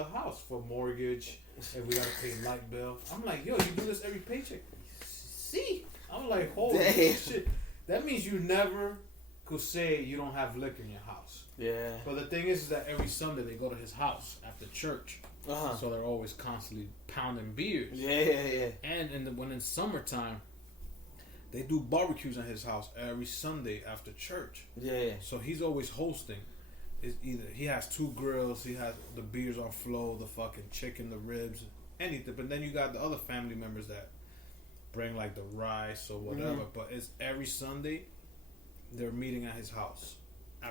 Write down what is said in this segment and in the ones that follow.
the house for mortgage, and we gotta pay light bill. I'm like, yo, you do this every paycheck. See, I'm like, holy shit. That means you never could say you don't have liquor in your house. Yeah. But the thing is that every Sunday they go to his house after church. So they're always constantly pounding beers. Yeah. And when in summertime, they do barbecues in his house every Sunday after church. Yeah. So he's always hosting. It's either he has 2 grills, he has the beers on flow, the fucking chicken, the ribs, anything. But then you got the other family members that bring like the rice or whatever. But it's every Sunday they're meeting at his house,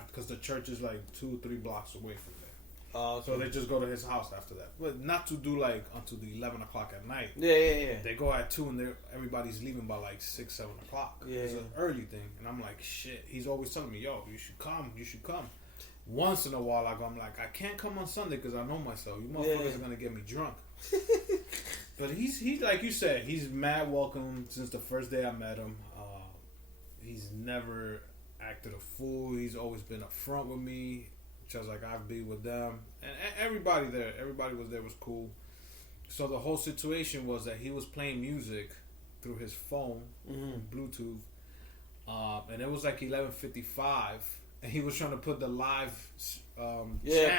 because the church is like 2 or 3 blocks away from there. Okay. So they just go to his house after that, but not to do like until the 11 o'clock at night. Yeah. They go at 2 and everybody's leaving by like 6, 7 o'clock. Yeah. It's an early thing, and I'm like, shit. He's always telling me, yo, you should come. Once in a while, I'm like, I can't come on Sunday because I know myself. You motherfuckers are gonna get me drunk. But he's like you said, he's mad welcome since the first day I met him. He's never acted a fool. He's always been upfront with me, just like I've been with them. And everybody was there was cool. So the whole situation was that he was playing music through his phone, Bluetooth, and it was like 11:55, and he was trying to put the live channel.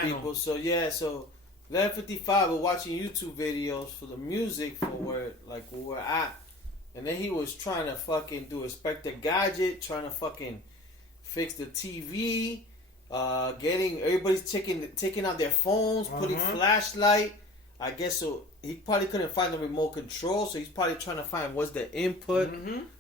People. So 11:55, we're watching YouTube videos for the music for where we're at. And then he was trying to fucking do Inspector Gadget, trying to fucking fix the TV, getting everybody's taking out their phones, putting flashlight. I guess so. He probably couldn't find the remote control, so he's probably trying to find what's the input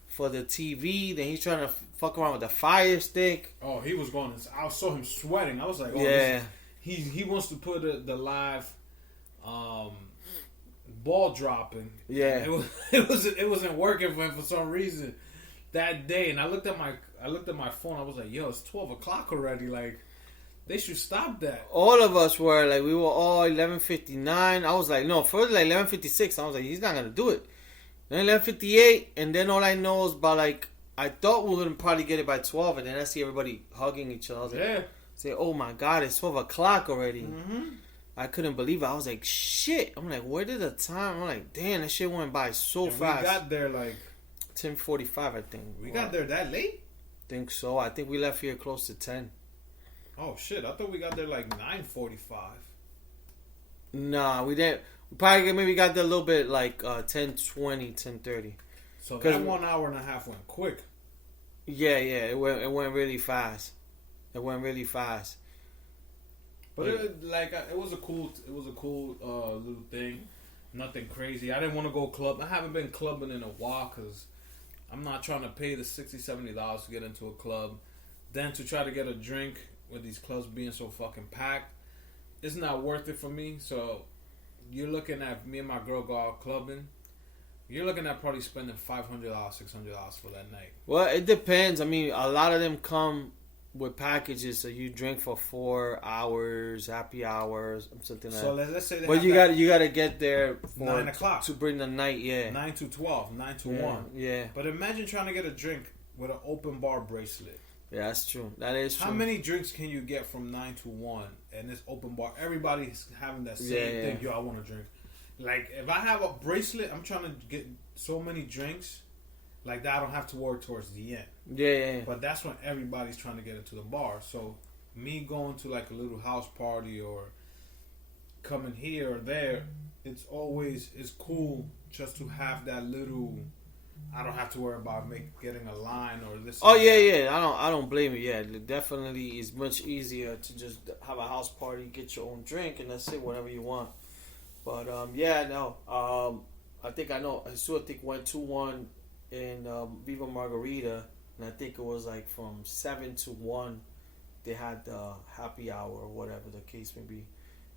for the TV. Then he's trying to fuck around with the Fire Stick. Oh, he was going. I saw him sweating. I was like, oh, yeah. He wants to put the live. Ball dropping. Yeah, it wasn't working for him for some reason that day. And I looked at my phone. I was like, yo, it's 12 o'clock already. Like, they should stop that. All of us were like, we were all 11:59. I was like, no, first like 11:56. I was like, he's not gonna do it. Then 11:58, and then all I know is about like, I thought we were gonna probably get it by 12, and then I see everybody hugging each other. I was like, say, oh my god, it's 12 o'clock already. I couldn't believe it. I was like, shit. I'm like, where did the time? I'm like, damn, that shit went by so fast. We got there like 10:45, I think. We got there that late? Think so. I think we left here close to 10. Oh shit! I thought we got there like 9:45. Nah, we didn't. We probably maybe got there a little bit like 10:20, 10:30. So that 1 hour and a half went quick. Yeah, it went really fast. But it was a cool little thing. Nothing crazy. I didn't want to go club. I haven't been clubbing in a while because I'm not trying to pay the $60-$70 to get into a club. Then to try to get a drink with these clubs being so fucking packed, it's not worth it for me. So you're looking at me and my girl go out clubbing. You're looking at probably spending $500, $600 for that night. Well, it depends. I mean, a lot of them come with packages, so you drink for 4 hours, happy hours, something like that. So let's say, but you got to get there for 9 o'clock to bring the night. Yeah, 9 to 12, 9 to 1. Yeah. But imagine trying to get a drink with an open bar bracelet. Yeah, that's true. That is true. How many drinks can you get from 9 to 1 and this open bar? Everybody's having that same thing. Yo, I want to drink. Like, if I have a bracelet, I'm trying to get so many drinks like that I don't have to work towards the end. Yeah. But that's when everybody's trying to get into the bar. So me going to like a little house party or coming here or there, it's cool just to have that little. I don't have to worry about getting a line or this. Oh yeah. I don't blame you. Yeah, it definitely is much easier to just have a house party, get your own drink, and that's it, whatever you want. But I think I know. I think went 2-1 in Viva Margarita, and I think it was like from 7 to 1. They had the happy hour or whatever the case may be.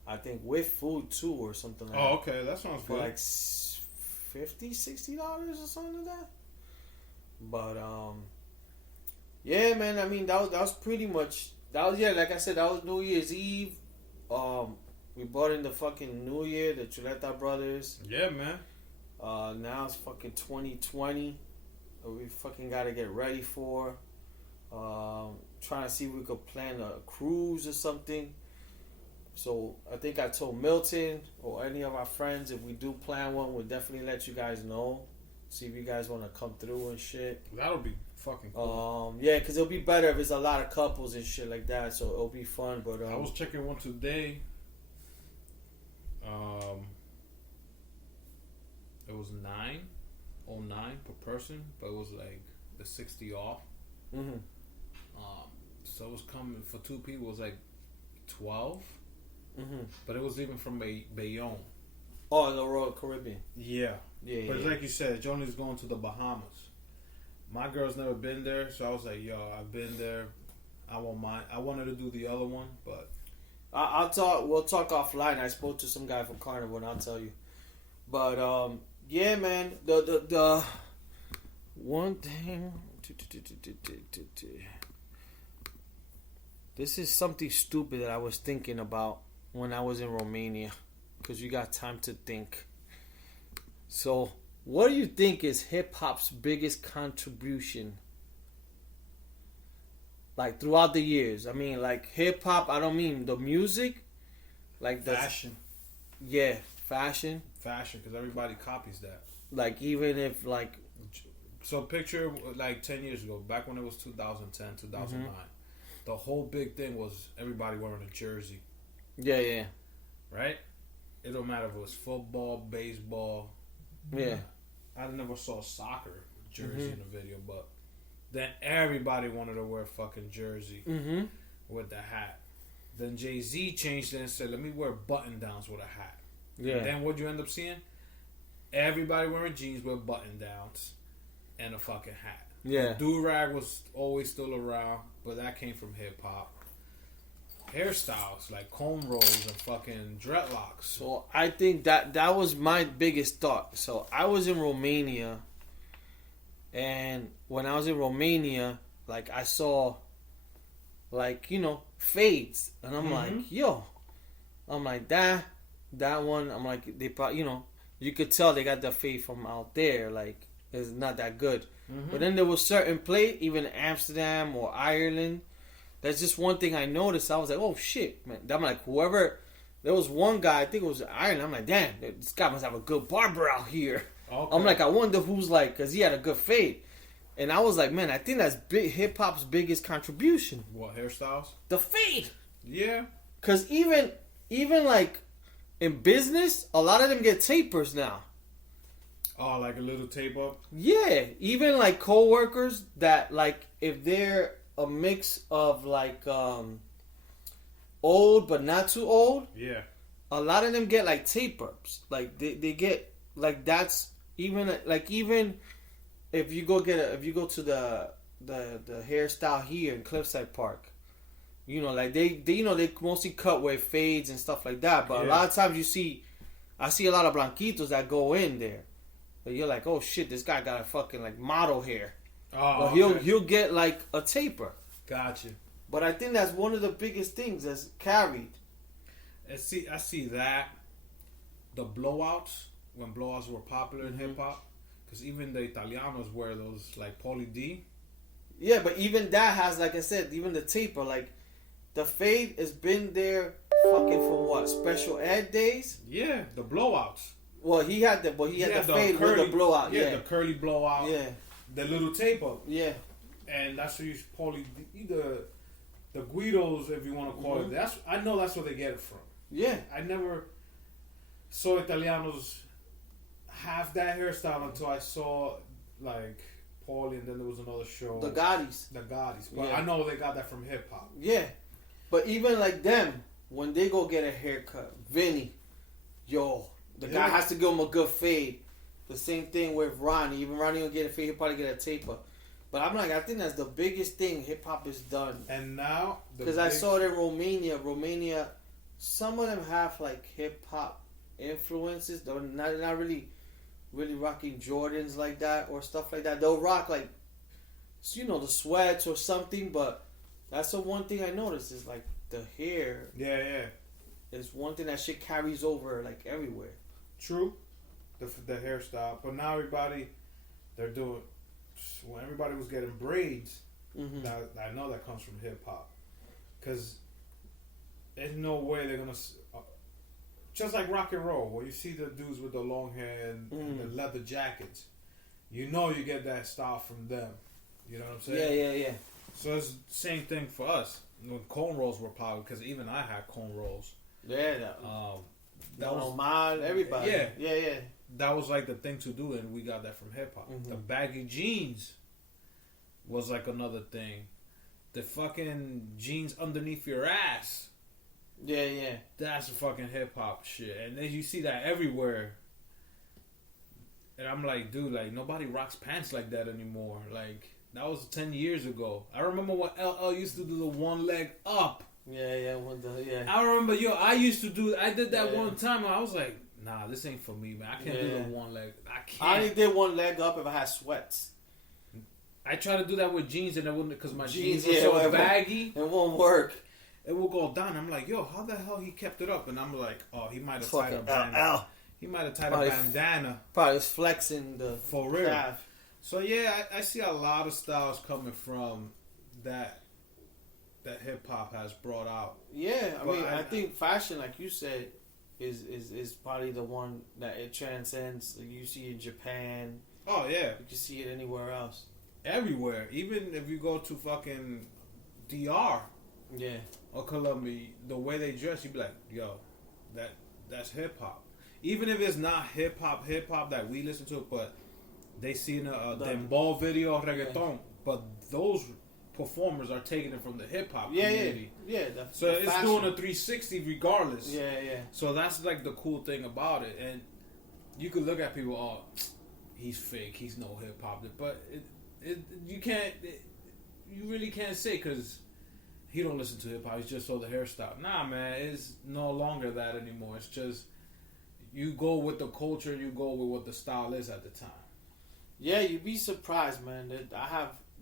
I think with food too or something like that. Oh, okay, that sounds for good. Like $50-$60 or something like that. But yeah, man. I mean, that was pretty much like I said, that was New Year's Eve. We bought in the fucking New Year, the Chuleta brothers. Yeah, man. Now it's fucking 2020. We fucking got to get ready for. Trying to see if we could plan a cruise or something. So I think I told Milton or any of our friends, if we do plan one, we'll definitely let you guys know. See if you guys want to come through and shit. That'll be fucking cool. Yeah, because it'll be better if it's a lot of couples and shit like that. So it'll be fun. But I was checking one today. It was $9.09 per person, but it was like the 60 off. Mm-hmm. So it was coming for 2 people. It was like 12. Mm-hmm. But it was even from Bayonne. Oh, the Royal Caribbean. Yeah. But yeah. like you said, Joni's going to the Bahamas. My girl's never been there, so I was like, yo, I've been there. I won't mind. I wanted to do the other one, but I'll talk. We'll talk offline. I spoke to some guy from Carnival, and I'll tell you. But yeah, man. The one thing. This is something stupid that I was thinking about when I was in Romania, because you got time to think. So, what do you think is hip hop's biggest contribution? Like throughout the years. I mean, like hip hop. I don't mean the music. Like the fashion. Yeah, fashion. Fashion, because everybody copies that. Like even if like. So picture like 10 years ago, back when it was 2010, 2009. Mm-hmm. The whole big thing was everybody wearing a jersey. Yeah. Right? It don't matter if it was football, baseball. Yeah. I never saw a soccer jersey in the video, but then everybody wanted to wear a fucking jersey with the hat. Then Jay-Z changed it and said, let me wear button downs with a hat. Yeah. And then what'd you end up seeing? Everybody wearing jeans with button downs and a fucking hat. Yeah. Do-rag was always still around, but that came from hip-hop. Hairstyles like cornrows and fucking dreadlocks. So I think that was my biggest thought. So I was in Romania, and when I was in Romania, like I saw, like fades, and I'm like, yo, I'm like that one. I'm like they probably you could tell they got the fade from out there. Like it's not that good. But then there was certain place, even Amsterdam or Ireland. That's just one thing I noticed. I was like, oh shit, man. I'm like, whoever. There was one guy, I think it was Ireland. I'm like, damn, this guy must have a good barber out here. Okay. I'm like, I wonder who's like, because he had a good fade. And I was like, man, I think that's hip hop's biggest contribution. What, hairstyles? The fade. Yeah. Because even like in business, a lot of them get tapers now. Oh, like a little tape up? Yeah. Even like co-workers that like, if they're a mix of like old but not too old. Yeah. A lot of them get like tape-ups. Like they get like that's even if you go to the hairstyle here in Cliffside Park, like they mostly cut with fades and stuff like that. But a lot of times I see a lot of blanquitos that go in there. But you're like, oh shit, this guy got a fucking like model hair. Oh, but he'll get like a taper. Gotcha. But I think that's one of the biggest things that's carried. I see that the blowouts, when blowouts were popular in hip hop, because even the Italianos wear those like Pauly D. Yeah, but even that has, like I said, even the taper, like the fade has been there fucking from what, special ed days. Yeah, the blowouts. Well, he had the fade curly, with the blowout. Yeah, the curly blowout. Yeah, the little taper. Yeah, and that's what you Pauly the Guidos, if you want to call it. I know that's where they get it from. Yeah, I never saw Italianos have that hairstyle until I saw like Pauly, and then there was another show. The Gottis. But I know they got that from hip hop. Yeah, but even like them, when they go get a haircut, Vinny, the guy has to give him a good fade. The same thing with Ronnie. Even Ronnie will get a fade, he'll probably get a taper. But I'm like, I think that's the biggest thing hip hop has done. And now, because I saw it in Romania, some of them have like hip hop influences. They're not really rocking Jordans like that or stuff like that. They'll rock like, the sweats or something. But that's the one thing I noticed is like the hair. Yeah. Is one thing that shit carries over like everywhere. True, the hairstyle. But now they're doing. When everybody was getting braids, I know that comes from hip hop, because there's no way they're gonna. Just like rock and roll, where you see the dudes with the long hair and the leather jackets, you know you get that style from them. You know what I'm saying? Yeah. So it's the same thing for us. When cornrows were popular, because even I had cornrows. Yeah, that was mine. Everybody. Yeah. That was like the thing to do, and we got that from hip hop. The baggy jeans was like another thing. The fucking jeans underneath your ass. Yeah. That's fucking hip hop shit, and then you see that everywhere. And I'm like, dude, like nobody rocks pants like that anymore. Like that was 10 years ago. I remember when LL used to do the one leg up. Yeah. I remember, I used to do. I did that one time, and I was like, nah, this ain't for me, man. I can't do the one leg. I can't. I only did one leg up if I had sweats. I tried to do that with jeans, and it wouldn't, because my jeans were so baggy. It won't work. It will go down. I'm like, yo, how the hell he kept it up? And I'm like, oh, he might have tied a bandana. He might have tied a bandana. Probably was flexing the for real. Calf. So yeah, I see a lot of styles coming from that hip hop has brought out. Yeah, I think fashion, like you said, is probably the one that it transcends. You see in Japan. Oh yeah, you can see it anywhere else. Everywhere, even if you go to fucking DR. Yeah. Or Colombia, the way they dress, you'd be like, yo, that's hip hop. Even if it's not hip hop that we listen to, but they see in a dembow video, reggaeton, but those performers are taking it from the hip hop community. Yeah. So it's fashion. Doing a 360 regardless. Yeah. So that's like the cool thing about it. And you could look at people, oh, he's fake, he's no hip hop, but you really can't say, because he don't listen to hip hop. He's just saw the hairstyle. Nah, man, it's no longer that anymore. It's just you go with the culture. You go with what the style is at the time. Yeah, you'd be surprised, man.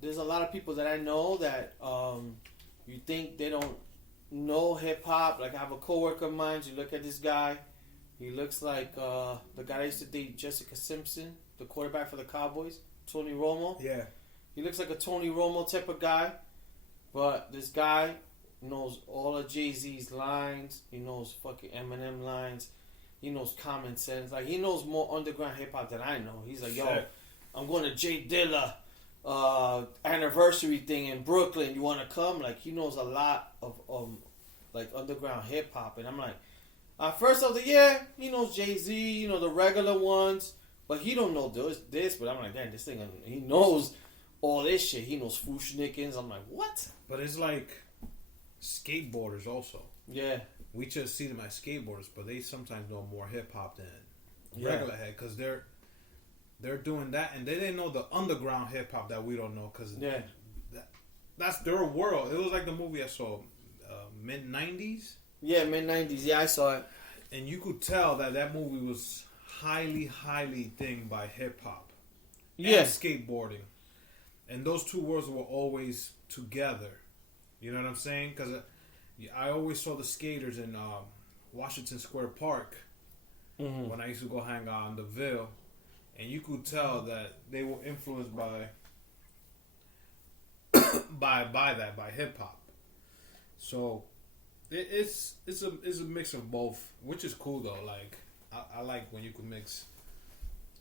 There's a lot of people that I know that you think they don't know hip hop. Like I have a coworker of mine. You look at this guy. He looks like the guy that used to date Jessica Simpson, the quarterback for the Cowboys, Tony Romo. Yeah. He looks like a Tony Romo type of guy. But this guy knows all of Jay-Z's lines. He knows fucking Eminem lines. He knows Common Sense. Like, he knows more underground hip-hop than I know. He's like, yo, I'm going to Jay Dilla anniversary thing in Brooklyn. You want to come? Like, he knows a lot of like, underground hip-hop. And I'm like, at first I was like, yeah, he knows Jay-Z, the regular ones. But he don't know this. But I'm like, damn, this thing, he knows all this shit. He knows Fushnikins. I'm like, what? But it's like skateboarders also. Yeah. We just see them as skateboarders, but they sometimes know more hip hop than regular head, because they're doing that, and they didn't know the underground hip hop that we don't know, because that's their world. It was like the movie I saw, mid-90s. Yeah, mid-90s. Yeah, I saw it. And you could tell that movie was highly thinged by hip hop. Yeah. And skateboarding. And those two worlds were always together. You know what I'm saying? Because I always saw the skaters in Washington Square Park when I used to go hang out on the Ville. And you could tell that they were influenced by hip hop. So it's a mix of both, which is cool though. Like I like when you can mix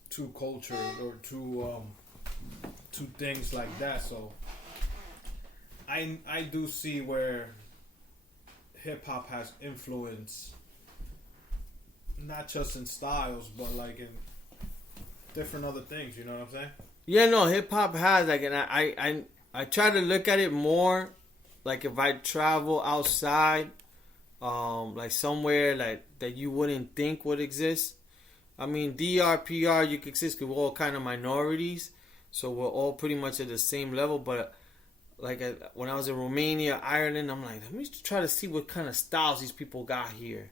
two cultures or two things like that. So I do see where hip hop has influence, not just in styles, but like in different other things. You know what I'm saying? Yeah, no, hip hop has, like, and I try to look at it more like if I travel outside, like somewhere like that you wouldn't think would exist. I mean, DRPR, you could exist because we're all kind of minorities, so we're all pretty much at the same level. But like when I was in Romania, Ireland, I'm like, let me try to see what kind of styles these people got here.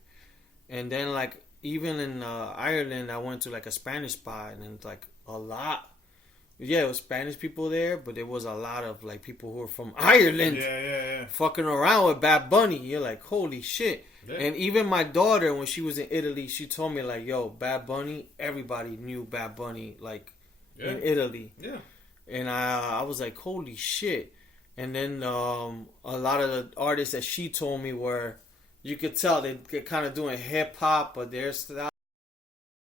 And then like even in Ireland, I went to like a Spanish spot, and it's like a lot. Yeah, it was Spanish people there, but there was a lot of like people who were from Ireland. Yeah. Fucking around with Bad Bunny. You're like, holy shit. Yeah. And even my daughter, when she was in Italy, she told me like, yo, Bad Bunny, everybody knew Bad Bunny like in Italy. Yeah. And I was like, holy shit. And then a lot of the artists that she told me were you could tell they're kind of doing hip hop, but their style